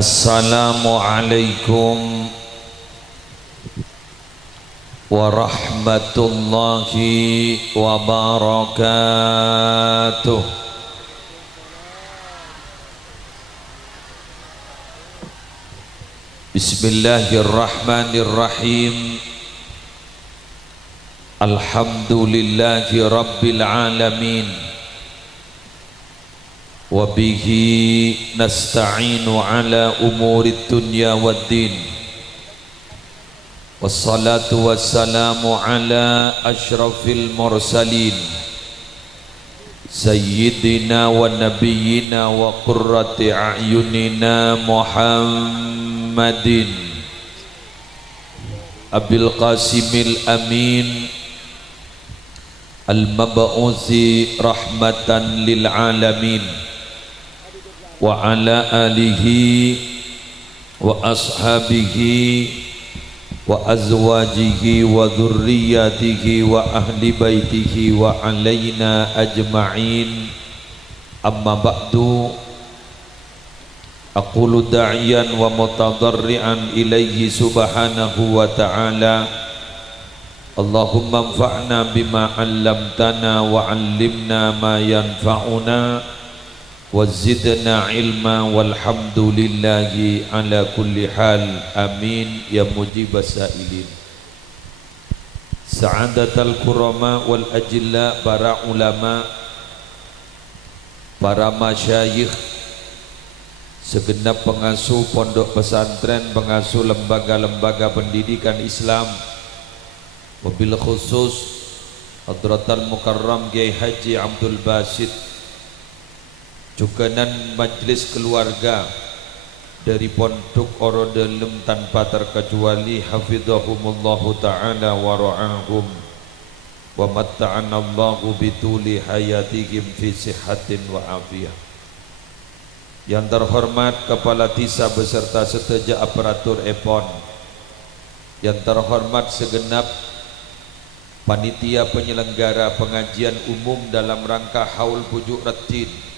Assalamualaikum warahmatullahi wabarakatuh. Bismillahirrahmanirrahim. Alhamdulillahi rabbil alamin. Wabihi nasta'inu ala umurid dunya waddin. Wassalatu wassalamu ala ashrafil mursalin Sayyidina wa nabiyyina wa qurrati a'yunina Muhammadin Abil Qasimil Amin Al-Mab'uthi rahmatan lil alamin wa ala alihi wa ashabihi wa azwajihi wa dhurriyyatihi wa ahli baitihi wa alaina ajma'in. Amma ba'du, aqulu da'iyan wa mutadarri'an ilaihi subhanahu wa ta'ala. Allahumma anfa'na bima 'allamtana wa 'allimna ma yanfa'una wazidna ilma walhamdulillahi ala kulli hal. Amin ya mujibas sa'ilin. Sa'adatal kurama wal ajilla, para ulama, para masyayikh, segenap pengasuh pondok pesantren, pengasuh lembaga-lembaga pendidikan Islam, wabil khusus Hadratal Mukarram Kiai Haji Abdul Basit, juganan majlis keluarga dari Pondok Orodelem tanpa terkecuali, hafizahumullahu ta'ala wa ra'ahum wa matta'anallahu bituli hayatihim fi sihatin wa afiyah. Yang terhormat Kepala Tisa beserta seteja aparatur EPON, yang terhormat segenap panitia penyelenggara pengajian umum dalam rangka haul pujuk Ratin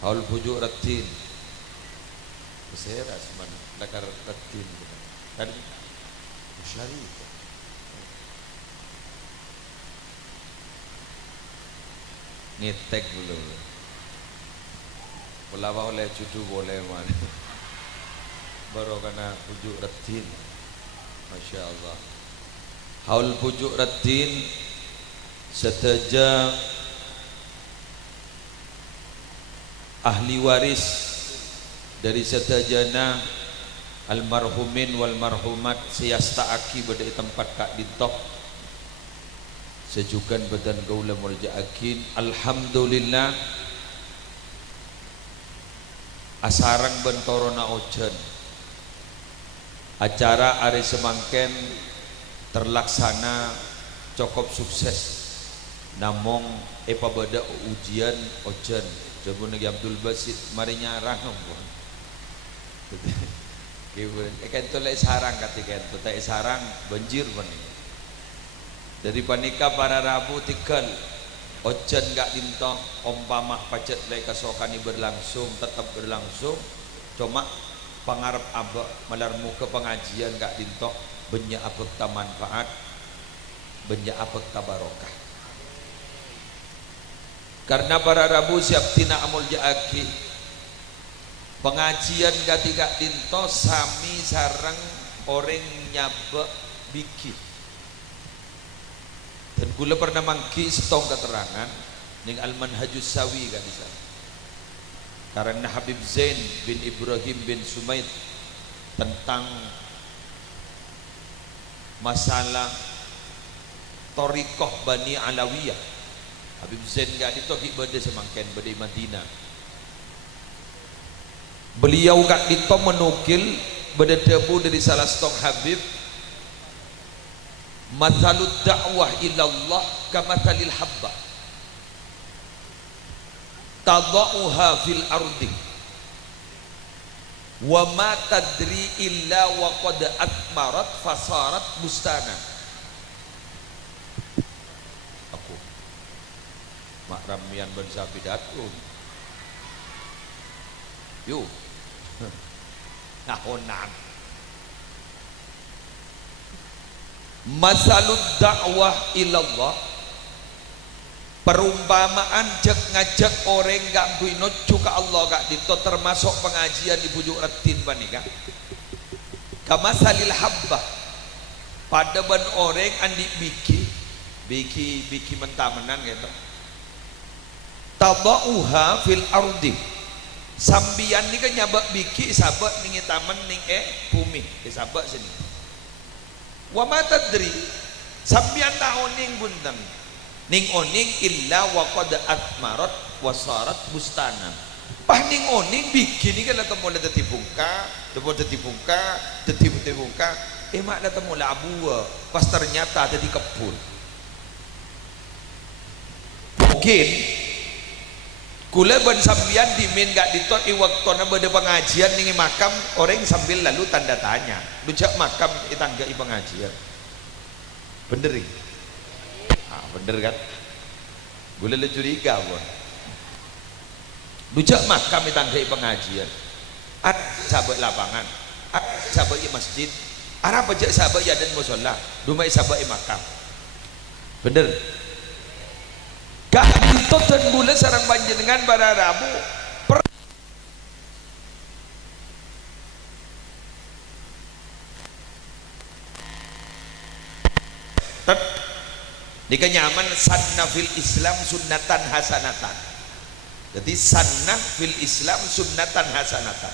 haul pujuk Ratin beseras mana lakar Ratin kan syari ngetek dulu pelawak oleh cucu boleh mana baru kena pujuk Ratin. Masya Allah. Haul pujuk Ratin seteja ahli waris dari setejana almarhumin wal marhumat siasta'aki pada tempat kak dintok sejukan badan gaula mulja'akin. Alhamdulillah asarang bentorona ojen acara hari semangken terlaksana cukup sukses. Namong bada ujian ojen jabun lagi Abdul Basit mari nyarang ampun kan tolek sarang ketika itu tak sarang banjir panik dari panika para Rabu tikal ojen gak dintok ompama pacet lek kasokani berlangsung tetap berlangsung cuma pangarep abak malar muka pengajian gak dintok benya apek ta manfaat benya apek ta barokah. Karena para Rabu siap tina amul jaaki pengajian ketika dinto sami sarang orang nyabak biki dan gula pernah mangki setong keterangan ning al-manhajus sawi kan disana karena Habib Zain bin Ibrahim bin Sumaid tentang masalah Thariqah Bani Alawiyah. Habib Zain gak ditoki pada semangken pada Madinah. Beliau gak dito menukil pada tebu dari salah stok Habib, mathalud da'wah ilallah kamathalil habba tada'uha fil ardi wa ma tadri illa wa qad atmarat fasarat bustana. Mak Ramian ben Sapidatun Yuk. Nahonang. Masalud dakwah ilallah, perumpamaan jek ngajak orang gak buinot juga Allah gak dito termasuk pengajian di bujuk retin panika. Kamasalil habbah, pada ban orang andi biki mentamenan gitu. Tadauha fil ardi, sambian ni kan nyabak biki sabak ning taman ning bumi sabak sini. Wa ma tadri, sambian tahun ning bunten ning oning illa wa qad atmarat wa sarat bustana. Pah ning oning biki ni kan temu la tetibungka mak la temu la abua pas ternyata ada di kebun. Mungkin kula ban sambian dimin gak ditot i waktona bade pengajian ning makam orang sambil lalu tanda tanya lujak makam tangga i pengajian bener ini bener kan gula le curiga pun lujak makam i tangga i pengajian ada sahabat lapangan ada sahabat i masjid ada pajak sahabat i dan musola dumai sahabat i makam bener gak ditot dan gula sarang panjenengan para Rabu Nika nyaman sanna fil Islam sunnatan hasanatan. Jadi sanna fil Islam sunnatan hasanatan.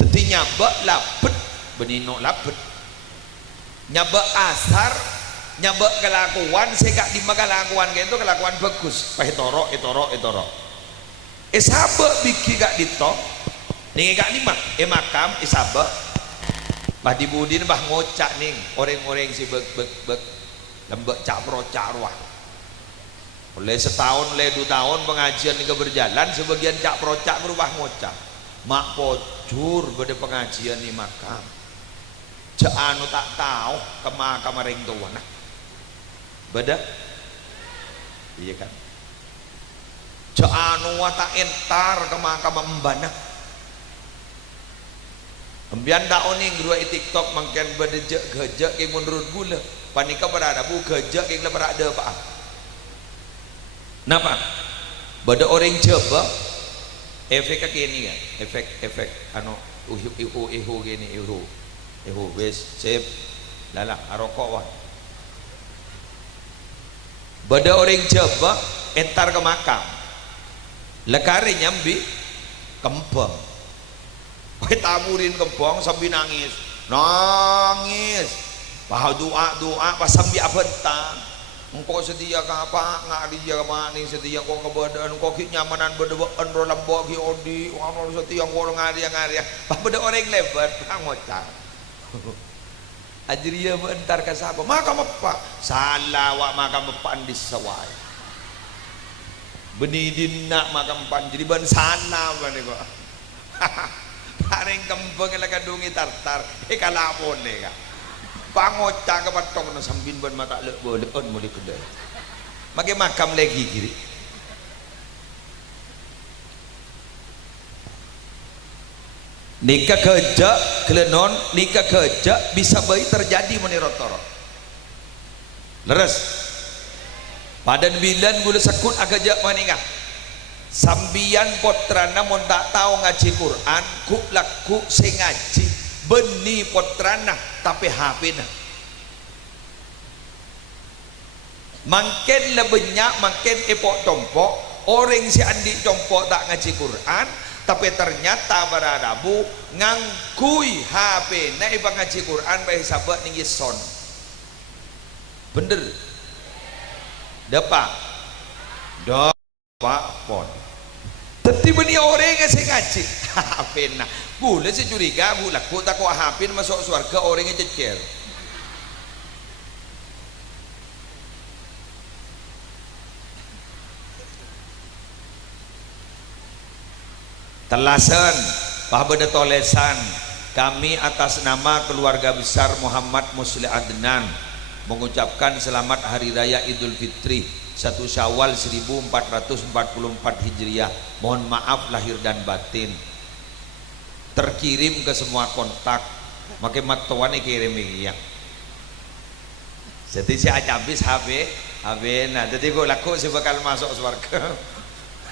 Jadi nyabak lapet benino lapet. Nyabak asar, nyabak kelakuan sekak di kelakuan gitu kelakuan bagus. Pah etoro. Sabak biki gak dito. Ning gak lima makam sabak. Bah dibudin bah ngocak ning orang-orang si bek lembek cakro-cakruah oleh setahun oleh 2 tahun pengajian ini berjalan sebagian cak-pro-cak berubah ngocak mak pocur pada pengajian ini makam cak anu tak tahu kemah ring tua nah beda iya kan cak anu tak entar kemah mbana Ambian daun yang kedua TikTok makin berdejak gejak yang menurut gula panika berada bu gejak yang berada apa? Napa? Bada orang coba efek kini kan efek anu ihu gini ihu wes sip lala arokok wan. Bada orang coba entar ke makam lekari nyambi kembang. Wah taburin kembang sambil nangis bah doa pas sambil abentang engkau setia ke apa ngari dia ke mana setia kau ke badan kau ki nyamanan berdebaan rolambok ki odi orang setia kau ngari bah beda orang lebar ngocak ajriya bentar ke sapa maka apa salah wak maka mepan di sawai benidin nak maka mepan jadi ban sana bani kok Paring kembang la kadungi tartar kalapon ka pangocak ka patong na sambin ban mata le boleon mo likod magi makam lagi kiri nikah kerja kelenon nikah kerja bisa bayi terjadi menirotoro leres pada 9 gula sekut agak jak manikah sambian potrana mon tak tahu ngaji Quran ku laku sing ngaji beni potrana tapi HP na mangken lebenyak mangken epok tompok orang si andi tompok tak ngaji Quran tapi ternyata beradabu ngangkui HP na ibang ngaji Quran bae sahabat ning son bener dapat pon tetapi beni orang yang saya ngaji HP nah boleh saya curiga boleh aku tak kau HP masuk surga orang yang cecer telasan bahbeda tolesan kami atas nama keluarga besar Muhammad Musli Adnan mengucapkan selamat Hari Raya Idul Fitri 1 Syawal 1444 Hijriah. Mohon maaf lahir dan batin. terkirim ke semua kontak, makin matuan kirim ya. Jadi si habis HP, nah jadi gue laku si bakal masuk surga.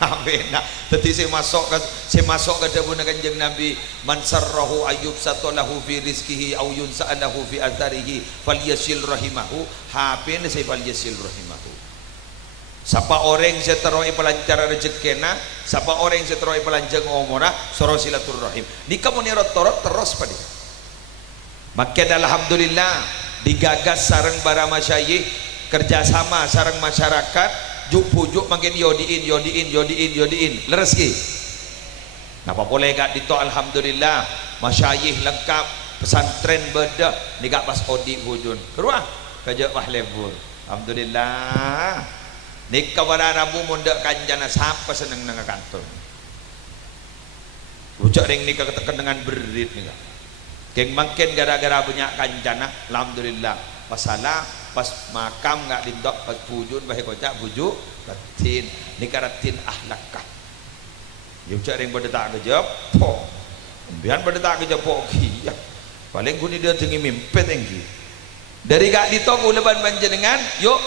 HP, nah jadi si masuk ke dalam kanjeng Nabi, man sarrahu ayyub satolahu fi rizkihi au yunsa'alahu fi atharihi falyasil rahimahu, HP ni si falyasil rahimahu. Siapa orang yang seteroi pelancar rezekina, siapa orang yang seteroi pelanjang umurah, soro silaturrahim. Ni kamu ni rotorot terus pada. Maka alhamdulillah digagas sareng para masyayikh kerjasama sareng masyarakat juk pujuk makin yodiin leres ki. Napa boleh gak dito alhamdulillah masyayikh lengkap pesantren beda ni gak pas odi hujun. Keruah kerja wahlebur. Alhamdulillah. Ni kawana Rabu mundak kanjana siapa seneng nang kantor. Ucap ring ni ketekan dengan berit ni. Keng makin gara-gara banyak kancana, alhamdulillah. Masalah pas makam nggak dindok pas bujun bahe kocak bujuk ratin nikaratin ahlakah. Ya ucap ring pada tak kejap, po. Biar pada tak kejap po ya. Paling guni dia tinggi mimpet engki. Dari gak ditok uleban panjenengan, yuk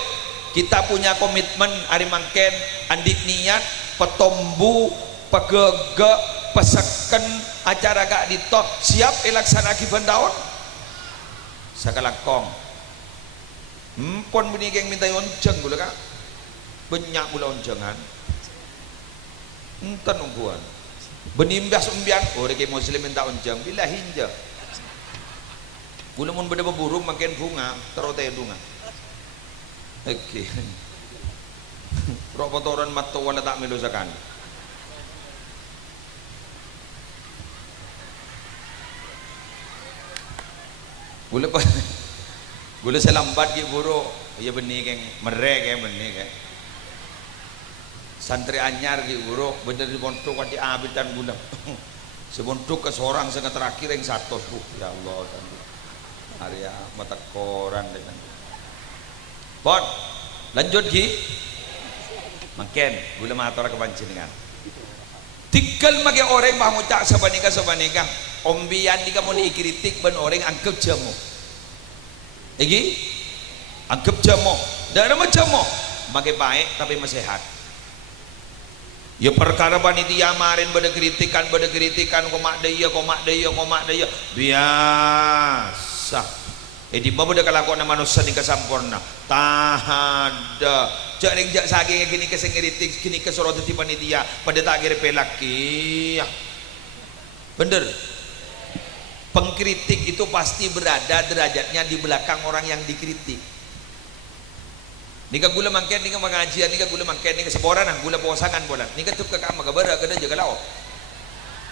kita punya komitmen hari mangken andik niat petombu pegege peseken acara gak ditok siap elaksana kiban daun sakalangkong pon bunyi geng minta onceng gula kak banyak gula oncengan enten ungguan benimbas umbian orang ke muslim minta onceng bila hinja gula mun beda berburu makin bunga terotai bunga oke rok kotoran mata wala tak melusakan. Gula selambat ki buru ya benih keng merek ya benih keng santri anyar ki buru bener di bontuk kati abitan gula sebontuk ke seorang sangat terakhir yang satu ya Allah Arya mata koran dengan bon lanjut ki makin gula mator kepancingan tinggal makai orang bah ngucak sebanika ombian di kamu dikritik ben orang angkep jamu iki angkep jamu dak ada jamu makai baik tapi masih sehat ya perkara panitia marin beda kritikan komak daya biasa di bawah dah kelakuan manusia ni kesampurna tahada jaring jak saking gini kesengiritik gini kesorot di panitia pada tak kira pelaki bener. Pengkritik itu pasti berada derajatnya di belakang orang yang dikritik. Nika gula mangken nika mengajian nika gula mangken nika seboran gula pasangan bolan nika tup ke kamar kabara kada je kalau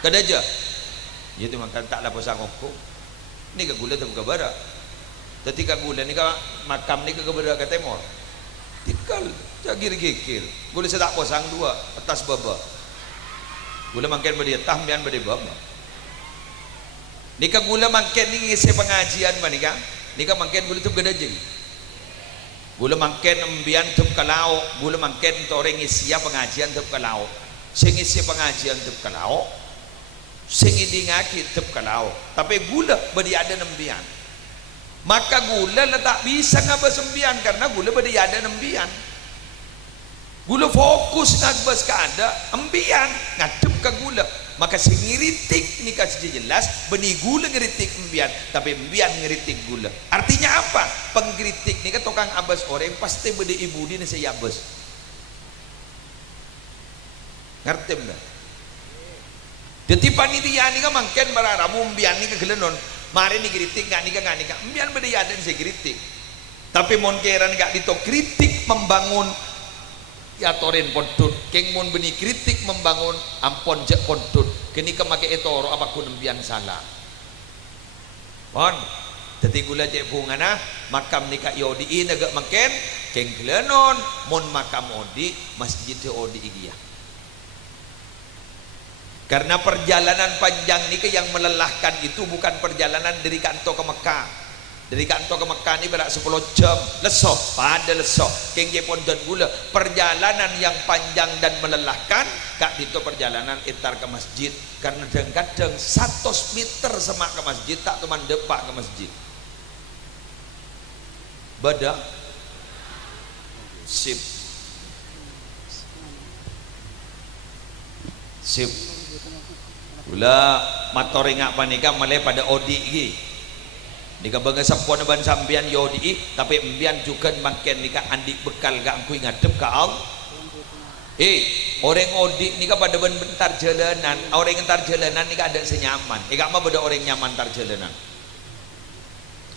kada je itu makan tak lah pasang hukum nika gula tup kabara ketika gula nika makam nika kabara ke temor tikal jagir gikir gula sedak pasang dua atas baba gula mangken badi tahmian badi baba nika gula mangken ni ngisi pengajian manika nika mangken gula tup kada je gula mangken embian tup kalau gula mangken toreng ngisi pengajian tup kalau sing ngisi pengajian tup kalau sing idingaki tup kalau tapi gula badi ada nembian maka gula tak bisa ngabas embian karena gula badi ada nembian gula fokus ngabas ka ada embian ngadep ka gula maka si ngiritik ni kasih jelas benih gula ngiritik embian tapi embian ngiritik gula artinya apa pengkritik ni kan tukang abas orang pasti beda ibu di nasi abas ngerti enggak jadi panitia ni kan mangken bararabu embian ni kegelenon mari ni kritik nggak nika embian beda ada nasi kritik tapi monkeran nggak ditok kritik membangun ya toren pontut keng mon benih kritik membangun ampon jek pontut kini kemakai etoro apakun embian salah pon jadi gula jek bungana makam nikah yodi agak makin keng klenon mon makam odi masjid odi igia karena perjalanan panjang nikah yang melelahkan itu bukan perjalanan dari kantor ke Mekah. Dari kantor ke Mekah ini berak 10 jam lesoh pada lesoh kengge pon dan gula perjalanan yang panjang dan melelahkan kak itu perjalanan itar ke masjid karena kadang 100 meter semak ke masjid tak teman depak ke masjid beda sip Ula matori ngak panika malay pada odi gi. Nika bangga sampun ban sambian yodi tapi embian juga makin nika andik bekal gak angku ngadep ka al. Orang odi nika pada ben bentar jalanan, orang entar jalanan nika ada senyaman. Gak mah beda orang nyaman tar jalanan.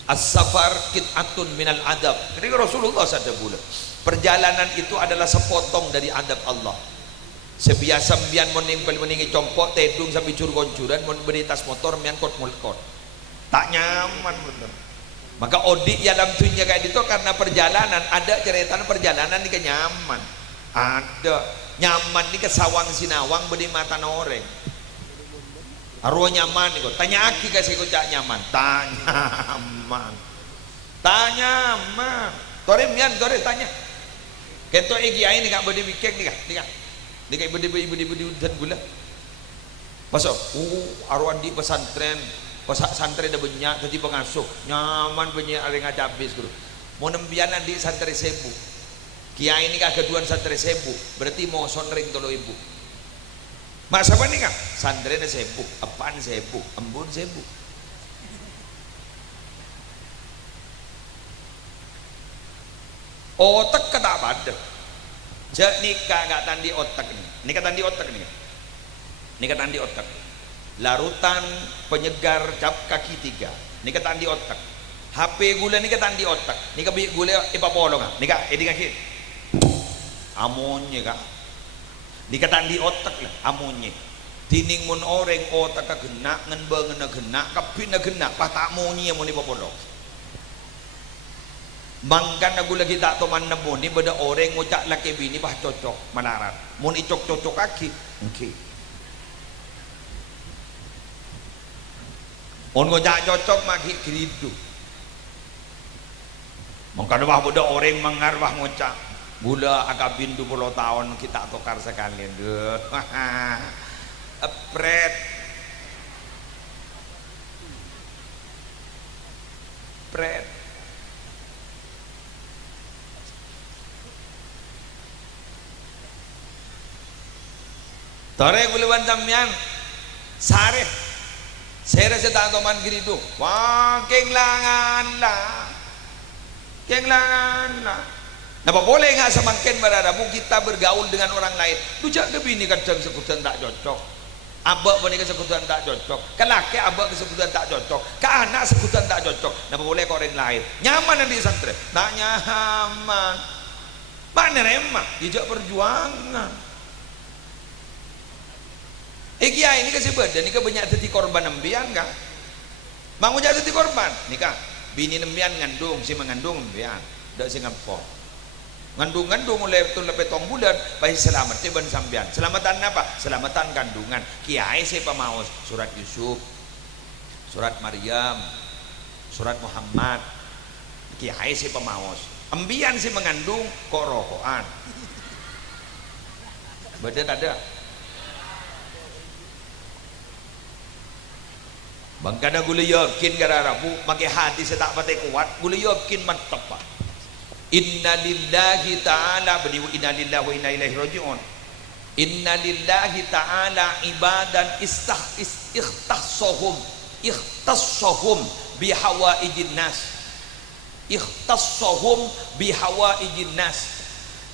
As-safar qit'atun minal adab. Jadi Rasulullah sadar bulan. Perjalanan itu adalah sepotong dari adab Allah. Sebiasa mbian menimpel meningi compok tedung sampai curgon-curan mon beri tas motor mian kot mulkot tak nyaman bener. Maka odik ya dalam tunya kayak itu karena perjalanan ada cerita perjalanan ini nyaman ada nyaman nih ke sawang sinawang beri mata noreng arwah nyaman nih kok tanya aki kasih kok cak nyaman tanya nyaman tore mian tore tanya kento egi ini kak beri mikir nih kak ini kayak bedi dan gula pasok arwan di pesantren pasak santri ada banyak tadi pengasuh nyaman banyak ada yang habis guru mau nembianan di santri sebu kiai ini kagak duan santri sebu berarti mau sonring tolo ibu mak siapa nih kak santri ada sebu apaan sebu embun sebu otak kata apa ada nikah gak tandi otak nih nikah tandi otak nih nikah tandi otak larutan penyegar cap kaki 3 nikah tandi otak HP gula nikah tandi otak nikah gula ipa polong nikah edi kaki amonnya kak nikah tandi otak lah amonnya tining mun orang otak kena ngen bangen kena kapin kena patak monyi mau ipa polong mangkan aku lagi tak toman nemu ni beda orang ngucak laki bini bah cocok melarat mun icok cocok kaki okay. Mun ngucak cocok maki kiridu mangkan bah beda orang mengar bah ngucak gula agak bindu 20 tahun kita tukar sekalian epret pret tore guluan sampean sare sere setang toman giridu wah kenglangan lah napa boleh nggak semakin beradabu kita bergaul dengan orang lain lu jangan bini kadang sekutan tak cocok abak bani kesekutan tak cocok kan laki abak kesekutan tak cocok kan anak sekutan tak cocok napa boleh ke orang lain nyaman di santri tak nyaman mana remah dijak perjuangan Kiai ini kasih beda nikah banyak jadi korban nembian kah mau jadi korban nikah bini nembian ngandung si mengandung nembian dak si ngampok ngandung mulai betul lebih tong bulan pasti selamat ban sambian selamatan apa selamatan kandungan kiai si pemaus surat Yusuf surat Maryam surat Muhammad kiai si pemaus embian si mengandung kok rokokan beda ada bangkana gula yakin gara rabu pakai hati saya tak pakai kuat gula yakin mantap pak inna lillahi ta'ala beri inna lillahi wa inna ilaihi raji'un inna lillahi ta'ala ibadan ikhtassahum bihawaijin nas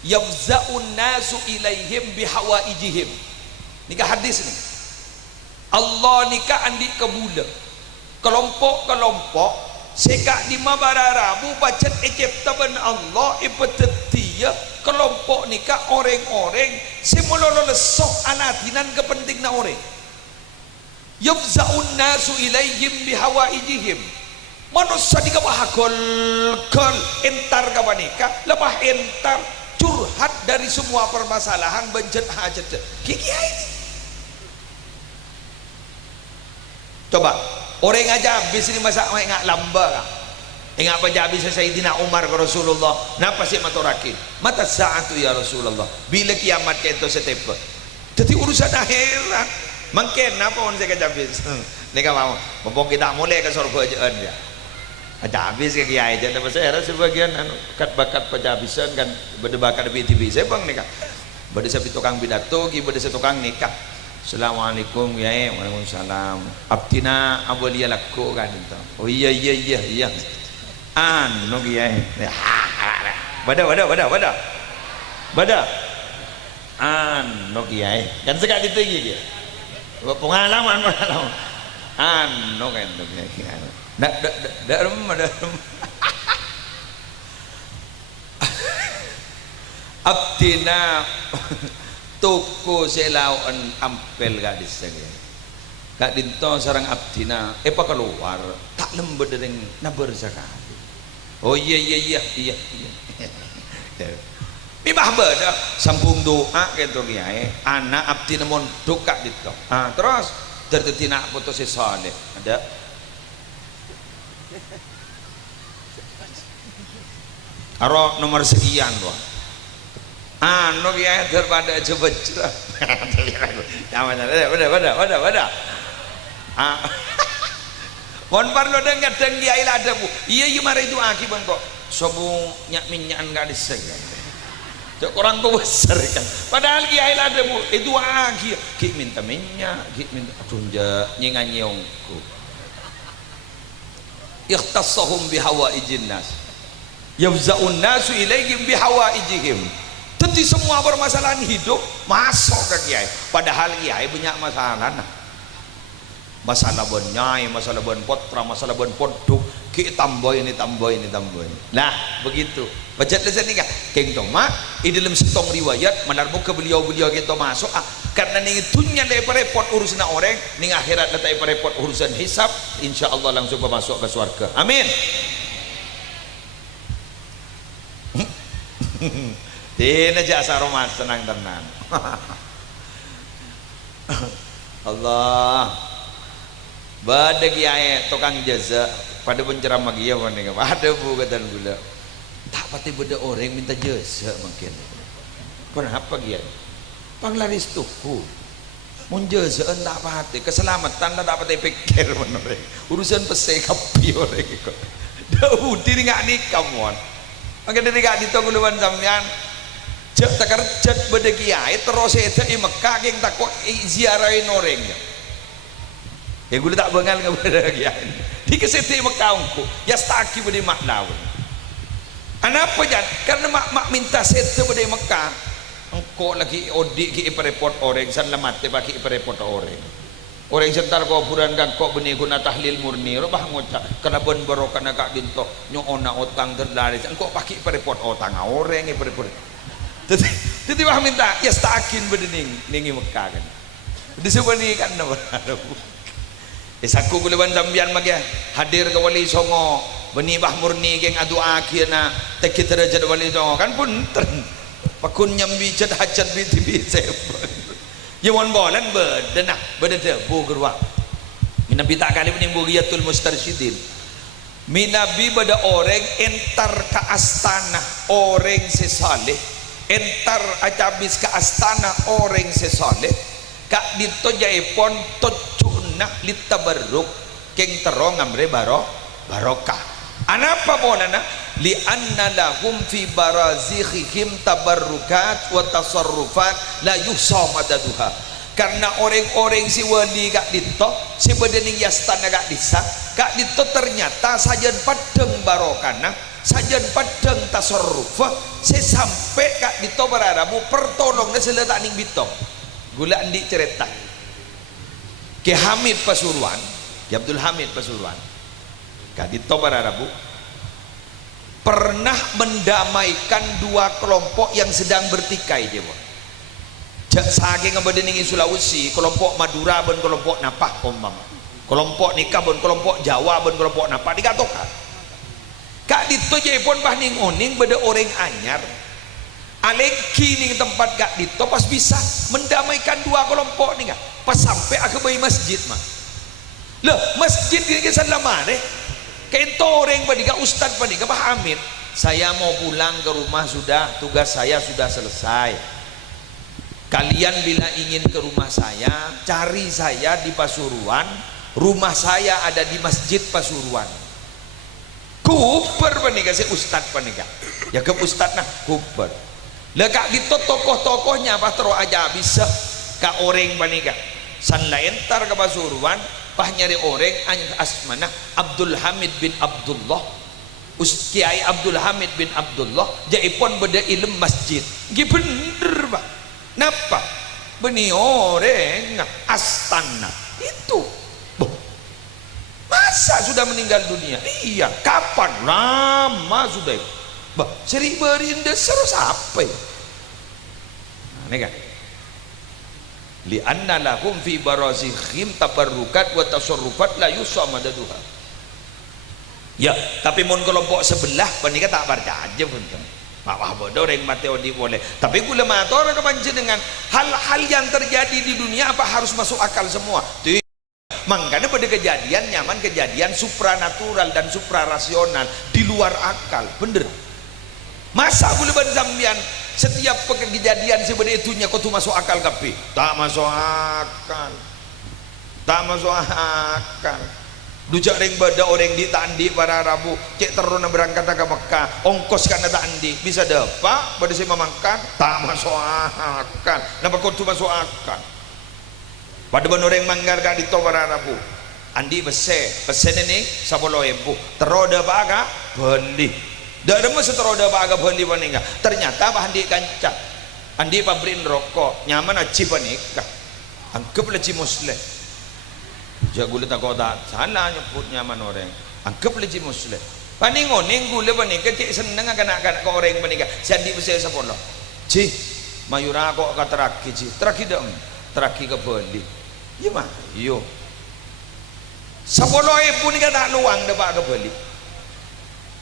yafza'un nasu ilaihim bihawaijihim nikah hadis nih Allah nikah andik kebula kelompok sekak di mabararabu bacet ecep taban Allah ipetetia kelompok nikah orang-orang semololo lesok anatinan kepenting na orang yafza'un nasu ilaihim bihawaijihim manusia dikabahakol kol entar kabanika lebah entar curhat dari semua permasalahan benjet hajat kiki ini coba orang aja habis ini masa enggak lamba kah enggak apa aja habis Sayyidina Umar ke Rasulullah napa sih maturakin mata saatu ya Rasulullah bila kiamat kento setepe jadi urusan akhirat. Mungkin apa pun saya kejabis ini kan mau mumpung kita mulai ke surga aja ya aja habis ke kiai jadi saya sebagian kat bakat pejabisan kan berdebakat di TV saya bang nikah bade saya tukang pidato bade saya tukang nikah. Assalamualaikum kiai. Waalaikumsalam. Abdina abulia laku kan itu. Oh iya anu kiai bada anu kiai kan sekali tinggi dia pengalaman anu kan kiai dalam abdina tuku selawan ampel gadis kak dinto sarang abdina apa keluar tak lembut dengan nabar sekali. Oh iya mibah beda sambung doa gitu kiai anak abdina mondok kak dinto terus tertetina putus saleh ada aro nomor sekian doa anu kiai daripada coba cerah udah mon parlo dengan kiai ada bu iya mari itu akibat kok sobung nyak minyak enggak disegel cok orang tua besar kan padahal kiai ada bu itu aki ki minta minyak ki minta tunja nyenganyongku ikhtassahum bihawaijin nas yafza'un nasu ilaihim bihawaijihim. Tentu semua permasalahan hidup masuk ke kiai padahal kiai banyak masalah masalah bon nyai, masalah bon potra, masalah bon poduk ki tambah ini nah begitu bajet lesan nikah keng toma di dalam setong riwayat menarbu ke beliau kita masuk karena ning dunya le repot urusan orang ning akhirat letak repot urusan hisab insyaallah langsung masuk ke surga amin. Dina jasa romas tenang Allah bade kiai tukang jaza pada penceramah kia mana ada bu kata gula tak pati beda orang minta jasa mungkin kenapa kiai panglaris tuku mun jasa tak pati keselamatan tak pati pikir mana urusan pesek kapi orang kok dah diri nggak nikah mon maka dari gak ditungguan sampean cek takar cek beda kiai terus itu di Mekah yang takut ziarahin orangnya ya gue tak bengal nggak beda kiai di keseti Mekah aku ya staki beda maknawi kenapa jan karena mak minta setu beda Mekah engkau lagi odik ki repot orang san lemate pakai repot orang sentar kau buran kan kau benih guna tahlil murni robah ngocak karena bon barokah nak dinto nyona otang terlaris engkau pakai repot otang orang repot jadi wah minta ya stakin bedening ningi Mekah kan disebani kan nama isaku kuleban sambian magya hadir ke wali songo benih bah murni geng adu akhirna tekit derajat wali songo kan pun pakun nyambi cet hajat biti ya wan bolan bedenah bedede bu gerwa minabi tak kali bening bugiyatul mustarsyidin minabi beda orang entar ke astana orang sesaleh entar acabis ke astana orang sesoleh kak dito jaipon tocuna litabarruk keng terong amre barokah anapa bonana li anna lahum fi barazikhihim tabarrukat wa tasarrufat la yusamadaduha karena orang-orang si wali kak dito si bedening yastana kak disa kak dito ternyata sajan padeng barokana sajan padang tasarruf saya sampai kak dito beraramu pertolongnya seletak ning bitong gula andi cerita ke Hamid Pasuruan ke Abdul Hamid Pasuruan kak dito beraramu pernah mendamaikan dua kelompok yang sedang bertikai saking ngebedeningi Sulawesi kelompok Madura dan kelompok Napah kelompok nikah dan kelompok Jawa dan kelompok Napah digatokan kak dito jaipun bah ning oning beda orang anyar aleki ning tempat kak dito pas bisa mendamaikan dua kelompok nih pas sampai aku bayi masjid mah loh masjid ini kesan lama deh kento orang pada ustad pada Pak Hamid saya mau pulang ke rumah sudah tugas saya sudah selesai Kalian bila ingin ke rumah saya, cari saya di Pasuruan. Rumah saya ada di Masjid Pasuruan. Kuper panika si ustad panika. Ya ke ustad nah kuper. Lekak gitu tokoh-tokohnya apa terus aja bisa ka orang panika. San laentar ke Pasuruan, pah nyari orang asmana Abdul Hamid bin Abdullah. Kiai Abdul Hamid bin Abdullah jaipun beda ilmu masjid. Gi bener, Pak. Napa? Beni orang astana itu. Masa sudah meninggal dunia? Iya, kapan? Lama sudah. Bah, seri berinda serus apa? Nah, ini kan. Li'anna lahum fi barazikhim tabarrukat wa tasarrufat la yusamadaduha. Ya, tapi mun kelompok sebelah panika tak percaya pun. Wah bodoh orang Mateo di boleh. Tapi gula mator kepancing dengan hal-hal yang terjadi di dunia apa harus masuk akal semua? Makanya pada kejadian nyaman kejadian supranatural dan suprarasional di luar akal, bener. Masa boleh berzambian setiap kejadian sebenarnya itunya kau tuh masuk akal kapi? Tak masuk akal, tak masuk akal. Dujak ring beda orang di tandi para Rabu cek teruna berangkat ke Mekah ongkos karena tandi bisa dapat pada saya memakan tak masuk akal. Kenapa kau tuh masuk akal? Pada orang manggar kan di para Rabu andi pesen ini 10.000 teroda baga beli dah remes teroda baga beli panika ternyata bah andi kancak andi pabrik rokok nyaman aci panika anggap leci muslim jago letak kota sana nyebut nyaman orang anggap leci muslim paning ngoning gula panika cik seneng akan orang panika sandi pesen 10 ci mayura kok kateraki ci teraki dong teraki ke beli. Iya mah, iyo. 10.000 ni kan tak luang dapat ke beli.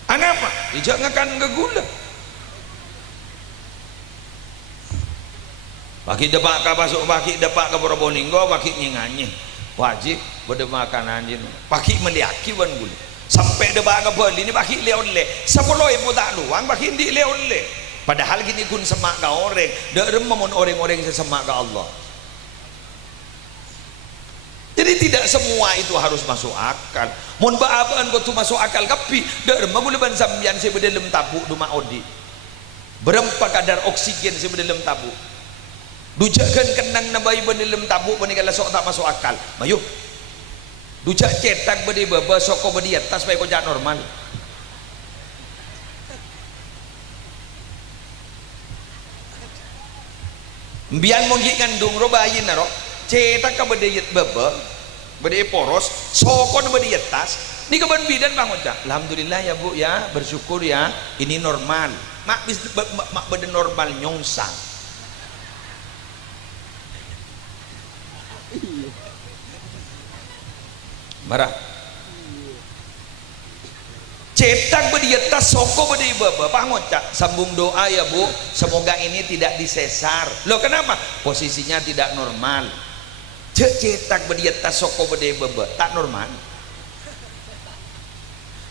Anak apa? Ijak ngakan ke gula. Baki dapat ke pasuk, baki dapat ke Probolinggo, baki nyinganye. Wajib berde makanan je. Baki mendiaki ban gula. Sampai dapat ke beli ni baki le-le. 10.000 tak luang, baki ndik le-le. Padahal gini kun semak ke orang, dak remon orang-orang sesemak ke Allah. Jadi tidak semua itu harus masuk akal. Mun baaban kau tu masuk akal kapi, dak remah boleh ban sambian sebelum tabuk duma odi. Berapa kadar oksigen sebelum tabuk. Dujakan kenang nabai belum tabuk menikala sok tak masuk akal. Mayu. Dujak cetak bedi baba soko bedi atas supaya kau jak normal. Biar mungkin ngandung robayin naro. Cetak ke bedayat baba bedayat poros sokon bedayat tas ni keban bidan bang Oca alhamdulillah ya bu ya bersyukur ya ini normal mak beda normal nyongsang marah cetak bedayat tas soko bedayat baba bang Oca sambung doa ya bu semoga ini tidak disesar loh kenapa posisinya tidak normal cetak bediat tas soko bede bebe tak normal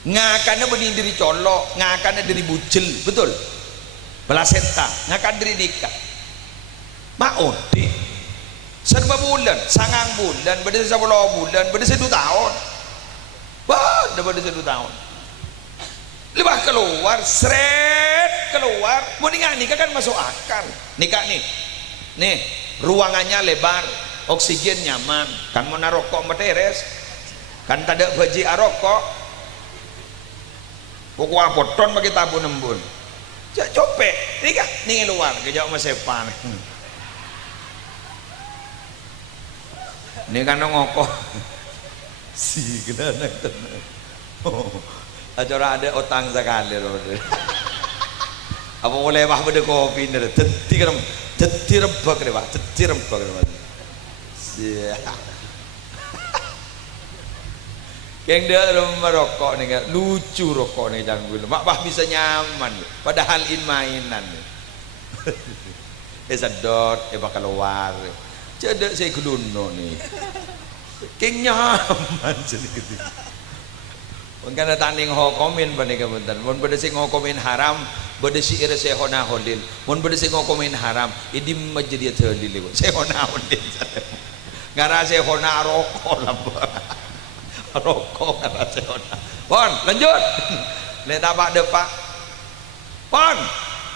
ngakana beni diri colok ngakana diri bucel betul belasenta ngakan diri dika maode serba bulan sangang bulan beda 10 bulan beda 1 tahun beda 1 tahun lebah keluar seret keluar mau nikah kan masuk akal nikah nih ruangannya lebar oksigen nyaman kan mau narokok meteres kan tak ada baji arokok pokok apoton bagi tabu nembun jak copek ini kah nih luar kejauh masepan ini kan ngokok si kena nak tenang acara ada otang sekali apa boleh bah beda kopi ni tetir rebak ni bah tetir rebak ni yang dia merokok nih kan lucu rokok nih janggul mak bah bisa nyaman padahal mainan sedot bakal keluar cedek saya keluno nih keng nyaman sedikit mungkin ada tanding hokomin pada kebetulan mun pada sing hokomin haram bade syair sehona holil mun bade sing komen haram idi majdi thalil sehona holil ngara sehona rokok lah rokok ngara sehona pon lanjut le tapak depak pon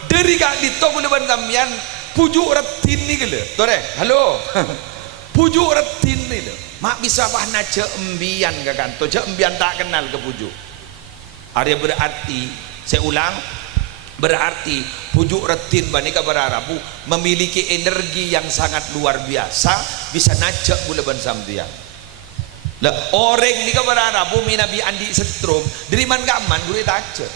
dari kak dito kuleban sampean pujuk retin ni ke le tore halo pujuk retin ni le mak bisa bah nace embian ke kanto ce embian tak kenal ke pujuk ada berarti saya ulang berarti pujuk retin banika berarabu memiliki energi yang sangat luar biasa bisa najak buleban sampean lah orang ni ka berarabu minabi andi setrum dari man gaman guru tace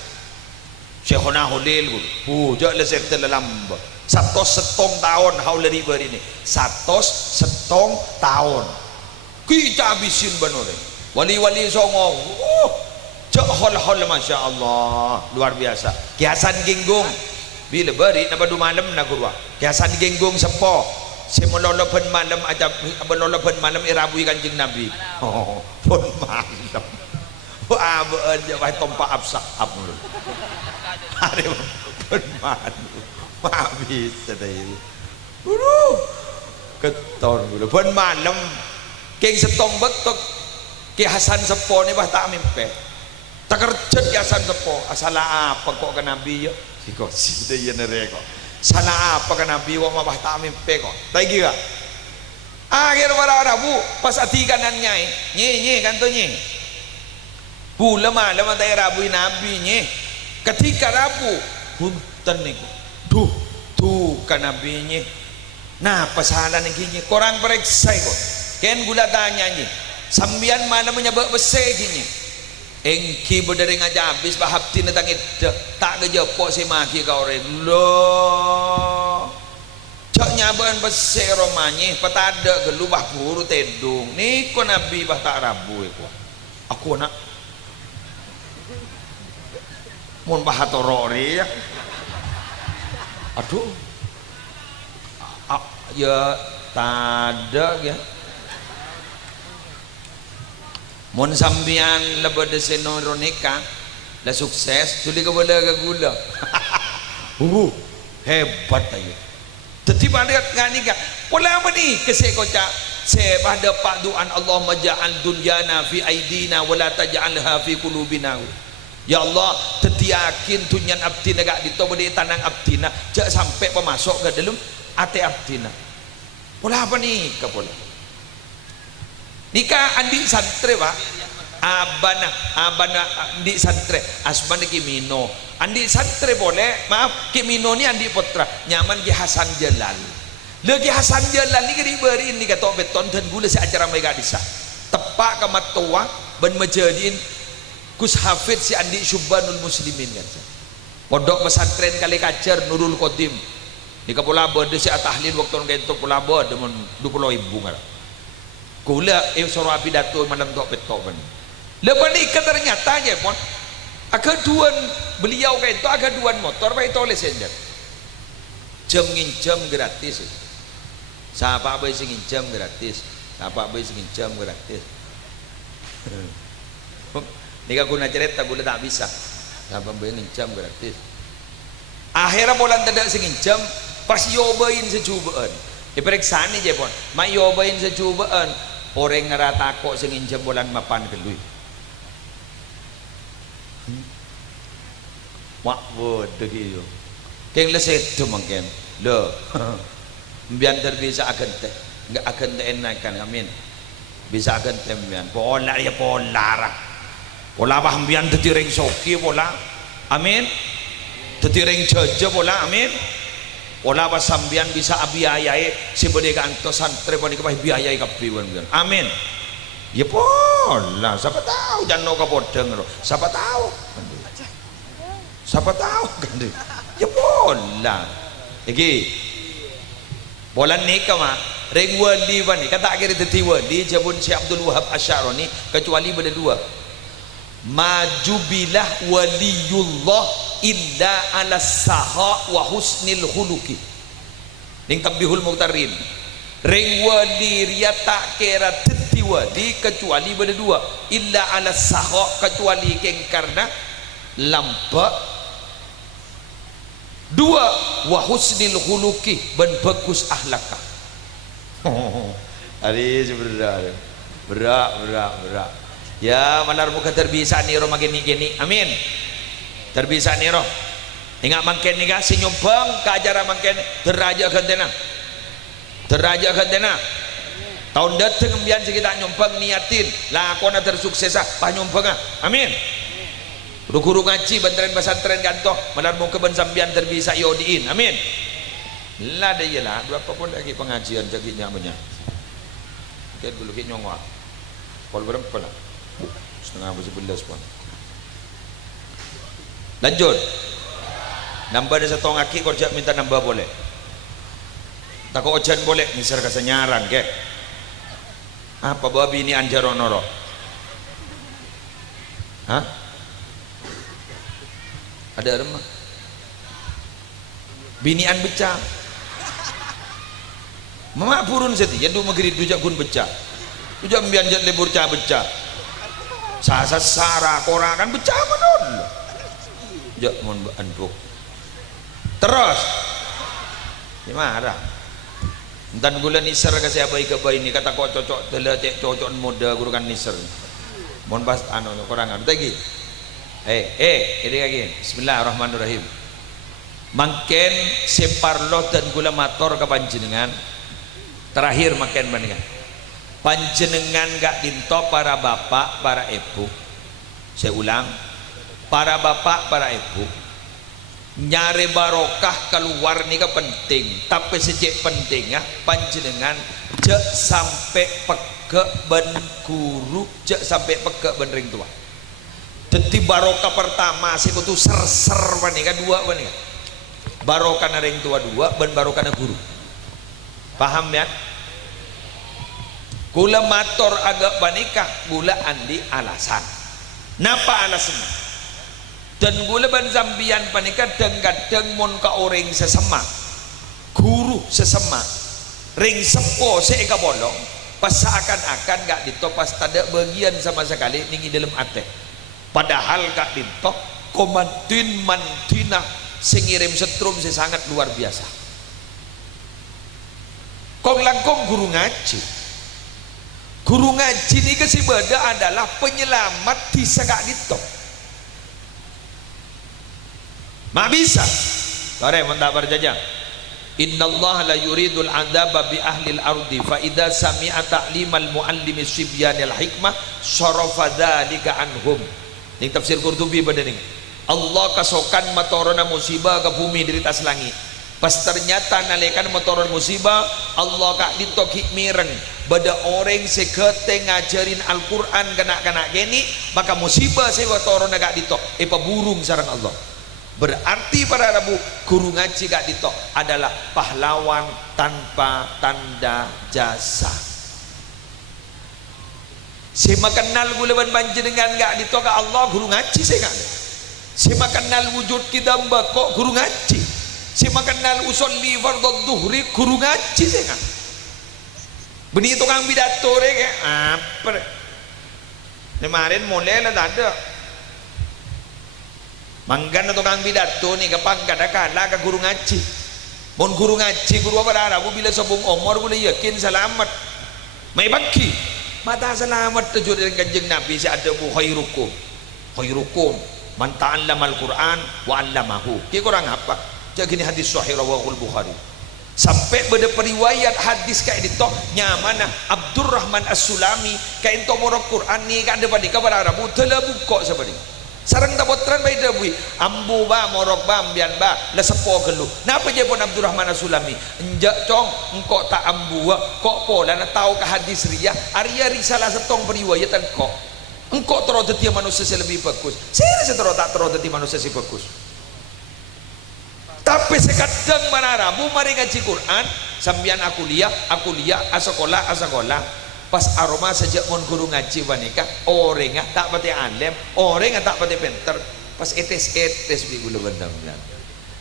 syekhona holil guru pujuk le sekte lamba 100 setong tahun hauleri berini 100 setong tahun kita habisin banore wali-wali songo cek hol-hol masya Allah luar biasa kiasan genggung bila beri na badu malam na kurwa kiasan genggung sepo semololopan malam aja belolopan malam irabui kanjeng Nabi oh pun malam wah beun wah tompa absak abul hari pun malam habis tadi keton pun malam keng setong betok ke Hasan sepo ni bah tak mimpi tak kerjet ke Hasan sepo salah apa kok ke Nabi ya kok si dia nere kok salah apa ke Nabi kok bah tak mimpi kok tak kira akhir para Rabu pas ati kanan nyai nye kan tu nye pula malam ada Rabu Nabi nye ketika Rabu punten ni duh tu kan Nabi nye nah pasalan ni kini korang periksa kok ken gula tanya nye sambian mana menyebab besar gini engki berdering aja habis bahapti netangit tak kejepok si maki kau orang loh cak nyaban besar romanya petada gelubah buru tedung ni ko Nabi bah tak Rabu aku nak mun bah torori ya aduh ya tada ya mun sambian lebede senonika la sukses tuli ke bola ke gula hebat ayo tetiba dia nganika pola apa ni kese kocak se pada pak duan Allah maja'al dunyana fi aidina wala taj'alha fi qulubina ya Allah tetiakin tunyan abdina gak ditobodi tanang abdina jak sampai pemasok ke dalam ate abdina pola apa ni ke pola nikah andi santre pak abana andi santre asbana kimino andi santre boleh maaf kimino ni andi putra nyaman ki Hasan Jalal lagi Hasan Jalal ni diberi ini kata beton dan gula si acara mereka disa tepak ke matua ben majadin Gus Hafid si andi Syubbanul Muslimin kan pondok pesantren kali kacer Nurul Qadim di kapula bode si tahlil waktu ngento pula bode mun 20.000 ngara kula suruh pidato malam tok petok ban lepas ni ternyata je pun akeduan beliau kayak itu akeduan motor baik tulis saja jam nginjam gratis siapa bayi sing nginjam gratis siapa bayi sing nginjam gratis nika guna cerita gula tak bisa siapa bayi nginjam gratis akhirnya bulan tidak sing nginjam pas yobain secubaan diperiksa ni je pun mak yobain secubaan orang ngerata kok sing nginjam bulan mapan kelui wak bodoh gitu keng leset tu mungkin lo biar terbisa akan te enggak akan te enakan amin bisa akan te biar pola ya pola bah biar tetireng soki pola amin tetireng jaja pola amin pola bah sambian bisa biayai si bodega anto santre poni kepah biayai kapi amin ya pola siapa tahu jangan no kapodeng siapa tahu kan dia ya pola lagi pola ni kama reng wali bani kata akhir teti wali jabun si Abdul Wahab Asy'arani kecuali berdua majubilah waliyullah illa ala saha wa husnil khuluqi ning Tabihul Muqtarin reng wali ria tak kira teti wali kecuali berdua illa ala saha kecuali keng karena lampak Dua, wa husnil khuluqi, ben bagus akhlakah. Hari berak. Ya malar muka terbisa nih roh makin gini. Amin. Terbisa nih roh. Ingat makin nih si nyumbang ke ajaran makin deraja gantena. Deraja gantena. Tahun datang kemudian kita nyumbang niatin lah aku nak tersukses pak nyumbang. Amin. Guru ngaji bentren pesantren kantor malar muka ben sambian terbisa yodiin. Amin. Lah dia lah berapa pun lagi pengajian jadinya punya. Mungkin dulu kita nyongwa. Pol berapa lah? Setengah bersebelas pun. Lanjut. Nambah ada satu ngaki kerja minta nambah boleh. Tak kau ojan boleh misal kasa nyarang ke. Apa babi ini anjaronoro? Hah? Ada remah. Binian becah. Mama purun seti, ya dua maghrib dujak gun becah. Dujak membianjat lebur cah becah. Sasa sara korakan becah manon. Jak mon anpuk. Terus. Gimana? Entan gula nisar kasih abai ke bayi ni kata kau cocok telah cocok muda gurukan nisar. Mon pas anu korangan lagi. Ini lagi. Bismillahirrahmanirrahim. Mangken separlo dan gula mator ke panjenengan. Terakhir makin bandingan. Panjenengan gak dinto para bapak, para ibu. Saya ulang, para bapak, para ibu. Nyari barokah keluar ni ke penting, tapi sejak penting ya panjenengan jek sampai pegek ben guru, jek sampai pegek ben ring tua. Jadi barokah pertama sih itu ser bandingan dua bandingan. Barokah na ring tua dua, ben barokah na guru. Paham ya? Gula mator agak banikah, gula andi alasan. Napa alasan? Dan gula ban zambian panikah kadang mon ka orang sesama, guru sesama, ring sepo seeka bolong, pas seakan-akan gak ditopas tada bagian sama sekali ningi dalam ate. Padahal gak ditok komantin mantina sengirim setrum sangat luar biasa. Kong langkong guru ngaji. Guru ngaji ni kesibada adalah penyelamat di segak ditok. Mak bisa. Tore mentah berjajah. Innallaha la yuridul adzaba bi ahlil ardi fa idza sami'a ta'limal muallimi sibyanil hikmah sarafa dzalika anhum. Ning tafsir Qurtubi badani. Allah kasokan matorona musibah ke bumi dari atas langit. Pas ternyata nalekan motoron musibah Allah kak ditok mireng bada orang sekete ngajarin Al-Quran kena-kena gini maka musibah sewa toron kak ditok epa burung sarang Allah. Berarti para Rabu guru ngaji kak ditok adalah pahlawan tanpa tanda jasa. Saya kenal gulaban panjenengan kak ditok ke Allah guru ngaji saya kan. Saya kenal wujud kita mbak kok guru ngaji. Si makanal usolli fardhu dhuhri guru ngaji saya kan. Beni tukang pidato kayak apa? Kemarin mulai lah tak ada. Manggan tukang pidato ni kapang kadang-kadang ke guru ngaji. Mon guru ngaji guru apa dah? Aku bila sobong umur boleh yakin selamat. Mai baki. Mata selamat tujuh dari kanjeng Nabi si ada bu khairukum. Khairukum man ta'allama al-Quran wa 'allamahu. Ki kurang apa? Jadi ini hadis sahih rawahul Bukhari. Sampai pada periwayat hadis kayak itu nyamana Abdurrahman As-Sulami kayak itu morok Quran ni kan depan di kabar Arab telah buka seperti sarang tabotran bayi dabui ambu ba morok ba ambian ba la sepo gelu napa je pun Abdurrahman As-Sulami enjak cong engkau tak ambu kok pola na tahu ke hadis riya arya risalah setong periwayatan kok engkau terus dadi manusia lebih bagus saya terus tak terus dadi manusia si bagus. Tapi sekadang mana Rabu mari ngaji Quran sambian aku lihat asakola pas aroma sejak mon guru ngaji wanika orang tak pati alim orang tak pati pinter pas etes bi gula bandam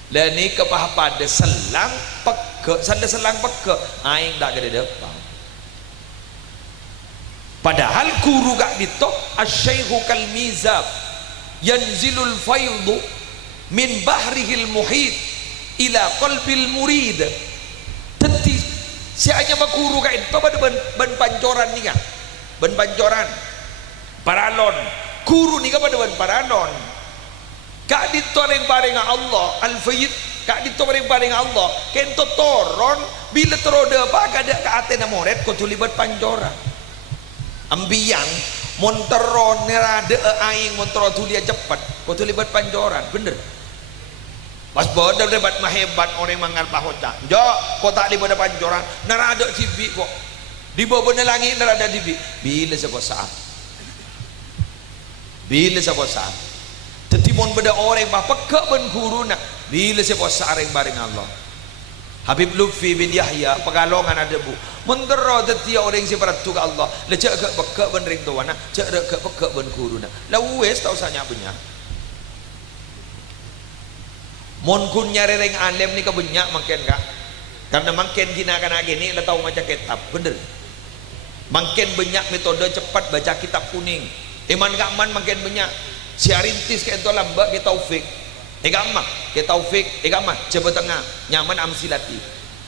dan ni kepah pada selang peke selang peke aing tak gede depan padahal guru gak ditok asyaikhu kal mizab yanzilul faydu min bahrihil muhit ila qalbil murid. Teti sianya makuru kain to ban pancoran ni kan, ban pancoran paralon guru ni kepada ban paralon kak ditoreng bareng Allah al-fayyid, kak ditoreng bareng Allah kento toron bila terode apa kada ka atena moret ko tulibat pancoran ambiang monteron nerade aing montero tulia cepat ko tulibat pancoran bener. Pas bodoh debat mahebat orang mangal pahota. Jo, kau tak di bodoh pancoran. Narada TV kok. Di bawah langit narada TV. Bila sebuah saat. Bila sebuah saat. Tetimon beda orang bah pekak ben guru nak. Bila sebuah saat yang bareng Allah. Habib Lutfi bin Yahya pegalongan ada bu. Mentera tetia orang si peratu ke Allah. Lecak ke pekak ben ring tuan nak. Cak ke pekak ben guru nak. Lawes tahu sanya punya. Mon kun nyari reng alim ni kebanyak makin kak, karena makin gina kan gini lah tahu macam kitab bener, makin banyak metode cepat baca kitab kuning, iman gak man makin banyak, siarintis ke itu lambak ke taufik, egamah ke taufik, egamah coba tengah nyaman amsilati,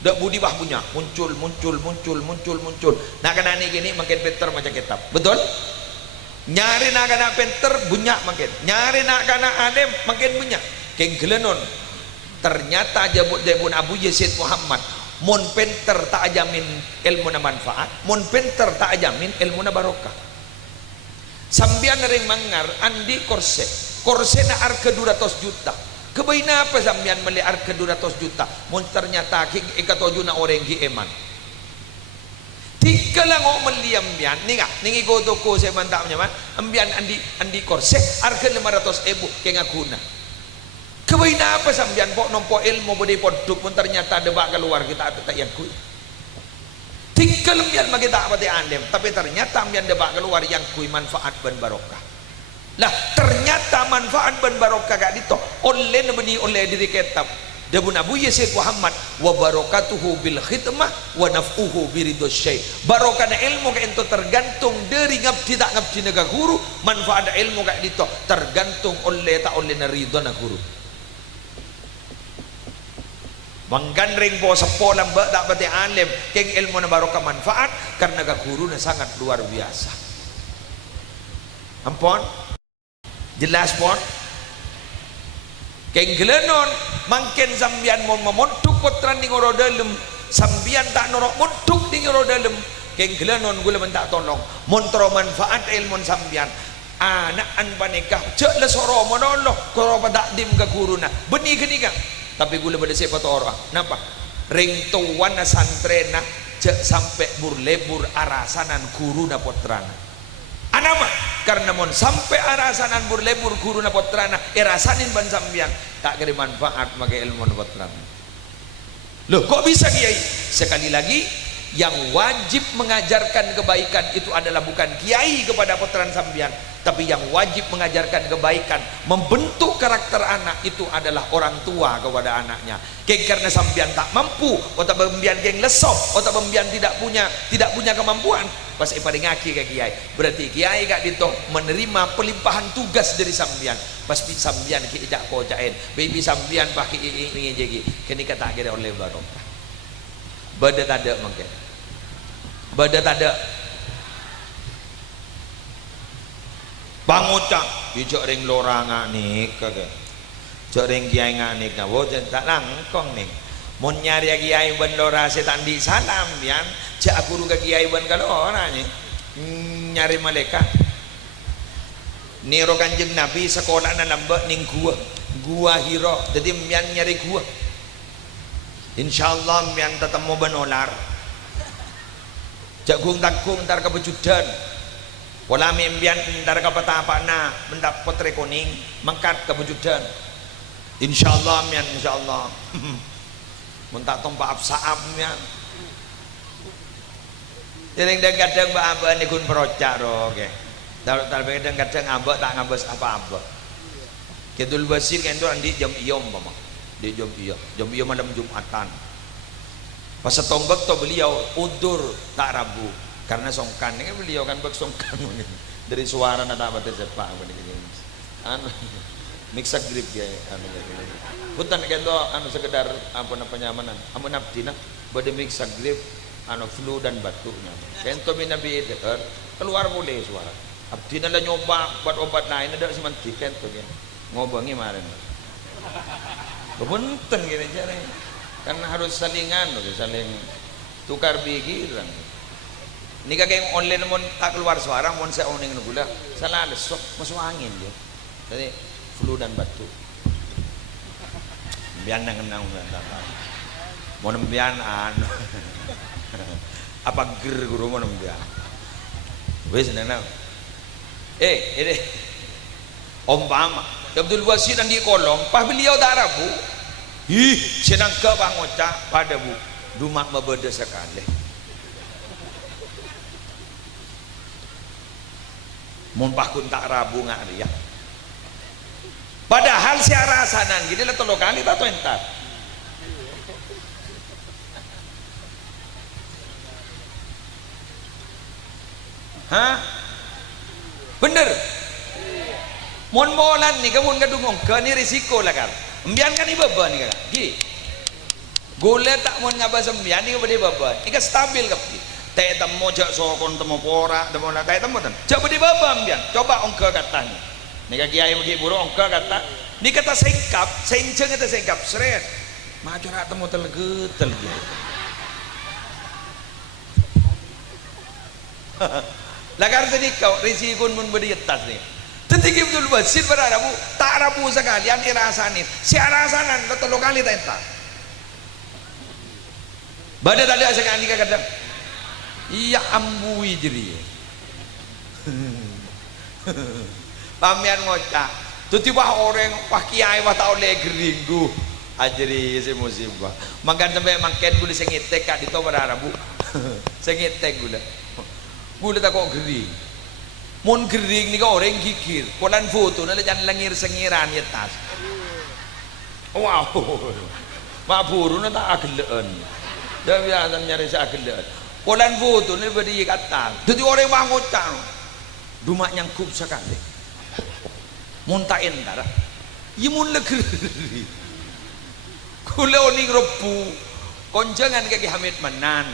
dak budi bah punya muncul, nak kena ni gini makin pinter macam kitab, betul? Nyari nak kena pinter banyak makin, nyari nak kena alim makin banyak, keng gelenon. Ternyata jabun Abu Yazid Muhammad mon penter tak ajamin ilmu na manfaat, mon penter tak ajamin ilmu na barokah. Sambian ring mangar andi korse na arke 200 juta. Kebaina apa sambian meli arke 200 juta? Mon ternyata ikatoju na orang gi eman. Tiga lang o meli ambian ninga ningi goto ko saya mantap nyaman ambian andi korse arke 500,000 ke ngakuna. Kebaina apa sambian pok nompo ilmu bodi poduk pun ternyata debak keluar kita tak yang kui. Tinggal ambian bagi tak pati alim, tapi ternyata ambian debak keluar yang kui manfaat ben barokah. Lah ternyata manfaat ben barokah gak dito oleh nebeni oleh diri kitab. Debun Abu Yazid Muhammad wa barakatuhu bil khidmah wa naf'uhu biridho syai. Barokah ilmu ka ento tergantung dari ngabdi tak ngabdi naga guru, manfaat ilmu ka dito tergantung oleh tak oleh na ridho na guru. Menggandring po sepo lambak tak pati alim keng ilmu na barokah manfaat karena guru na sangat luar biasa. Ampun jelas pon keng gelenon mangken sambian mon memontuk potran di ngoro dalem sambian tak norok montuk di ngoro dalem keng gelenon gula mentak tolong montro manfaat ilmu sambian anak an panikah cek le soro monoloh koro padak dim ke guru na benih kenika. Tapi gula pada siapa tu orang, kenapa? Ring tuan na santrena cek sampai burlebur arasanan guru na potrana. Anama karena mon sampai arasanan burlebur guru na potrana, erasanin ban sambian tak kira manfaat makai ilmu na potrana. Loh, kok bisa kiai? Sekali lagi, yang wajib mengajarkan kebaikan itu adalah bukan kiai kepada potran sambian, tapi yang wajib mengajarkan kebaikan, membentuk karakter anak itu adalah orang tua kepada anaknya. Karena sambian tak mampu, atau pembian geng lesop, atau pembian tidak punya kemampuan, pas iparing ngaki ke kiai. Berarti kiai gak dito menerima pelimpahan tugas dari sambian. Pas sambian ki ijak kojain, baby sambian pakai ini jadi, kini kata kira oleh barokah. Badat ada mungkin, badat ada. Bangucang, dijak ring lorang nganik kagak, jak ring kiai nganik ngawo tak langkong nih. Mau nyari kiai ben lora setan di salam bian, jak guru ke kiai ben kalau orang nih nyari malaikat. Niro kanjeng Nabi sekolah na lambak ning gua Hiro, jadi bian nyari gua. Insyaallah bian tetemu benolar. Jak gung takung ntar kebejudan. Pola membian ntar kapatapa na mendak potre kuning mangkat kebejudan. Insyaallah mian insyaallah. Mentak tompa absaab mian. Dereng kadang mbak abah ni kun perocak ro ke. Dar kadang abah tak ngabes apa-apa. Kedul basir kendo andi jam iyom mama. Di jam iya malam Jumatan. Pas setonggok to beliau udur tak Rabu karena songkan ini beliau kan bersongkan dari suara nada bater sepak mixer grip ya anu punten kento anu sekedar apa penyamanan amun abdi nah bade mixer grip anu flu dan batuknya kento minabi keluar boleh suara abdi nala nyoba buat obat lain ada semanti kento kan ngobangi kemarin punten gini caranya kan harus salingan saling tukar pikiran ini kakek online mon tak keluar suara mon saya oning gula salah lesok masuk angin dia jadi flu dan batuk biar nang mau nembian anu apa ger guru mau nembian wes nana ini umpama Abdul Basit dan di kolong pas beliau tak rabu sedang ke bang Oca pada bu rumah membeda sekali mun pakun tak rabu ngak dia padahal si arasanan gini lah tolong kali tak entar hah bener mon molan nih kamu nggak dungong ke ni risiko lah kan embian kan ibu beban nih kan gi gula tak mon ngaba sembian nih kepada beban ini kan stabil kan teh temu jak sokon temu porak temu lah teh temu kan coba di beban embian coba ongke katanya nih kan kiai bagi buruk ongke kata nih kata sengkap senceng kata sengkap seret maju rak temu telgetel lah kan tadi kau risiko mun berdietas nih Tentu Abdul Basit berarabu tak rabu sekalian irasanin si arasanan tolong kali tak badai tadi sekali kadang iya ambui jadi pamian ngocak tu tiba orang pak kiai wah tak oleh geringu ajri si musibah makan sampai makan gula sengitek kak di toba berarabu sengitek gula tak kok gering mon gering ni kau orang gigir kolan foto nala jangan langir sengiran ya tas wow mak buru na tak agelan dah biasa nyari sa agelan kolan foto ni beri kata jadi orang bangun cang rumah nyangkup sekali mon tak entar ya mon legeri kula oning repu konjangan kaki Hamid Manan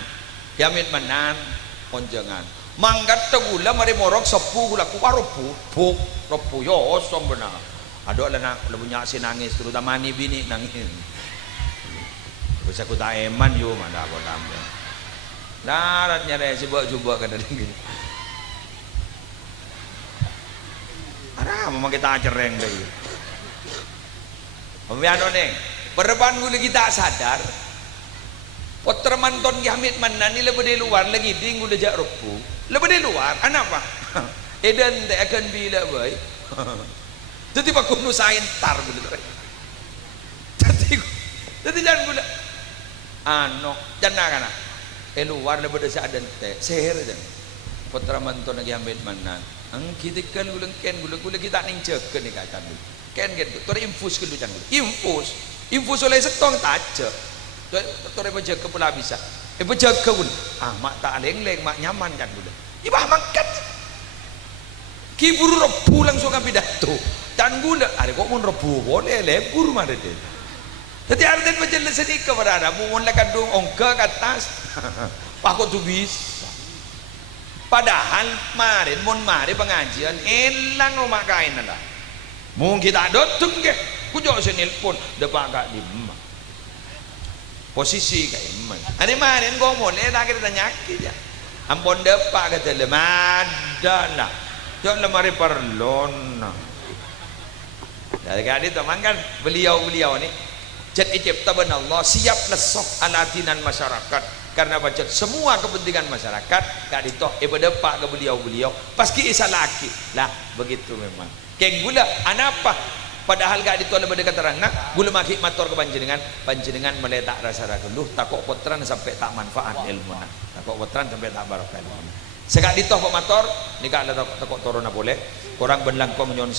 konjangan manggat tegula mari morok sepu gula ku warupu buk repu yo osom benar ada lah punya si nangis terutama ni bini nangis bisa ku tak eman yo mana aku tambah daratnya deh coba kadang gini ada memang kita cereng deh pemiano neng berdepan gula kita sadar Potter manton Hamid Manan ni lebih di luar lagi ding udah jak rupu lebih di luar anak apa edan tak akan bila baik jadi pak kuno sain tar gula jadi jangan gula ano jangan kana luar lebih dari adan teh seher aja Potter manton lagi Hamid Manan kita kan gula kita ning cek ni kata ken gitu tu infus gula jangan infus oleh setong taja Tore berjaga pula bisa. Berjaga pun. Mak tak leng-leng, mak nyaman kan pula. Ibah makan. Kiburu rebu langsung kan pidato. Dan gula, ada kok mun rebu boleh lebur mana dia. Jadi artinya berjalan sedikit kepada mun lah kadung ongka ke atas. Pak kok tu bisa. Padahal mari pengajian elang rumah kain lah. Mungkin kita dotung ke. Kujok senilpun depan kak di emak. Posisi kayak emak. Ada mana yang boleh tak kita nyakit ya. Ampun depak kata lemada lah. Jangan lemari perlon. Dari kali teman kan beliau ni jad icipta ben Allah siap lesok alatinan masyarakat karena baca semua kepentingan masyarakat kak ditoh depak ke beliau paski isa laki lah begitu memang. Keng gula anapa padahal gak ditolak berdekat terang nak gula maki mator ke panjenengan meletak rasa rageluh takok potran sampai tak manfaat ilmu nak takok potran sampai tak barokah ilmu nak sekak ditoh pak mator nikah ada takok torona boleh korang benlang kau menyon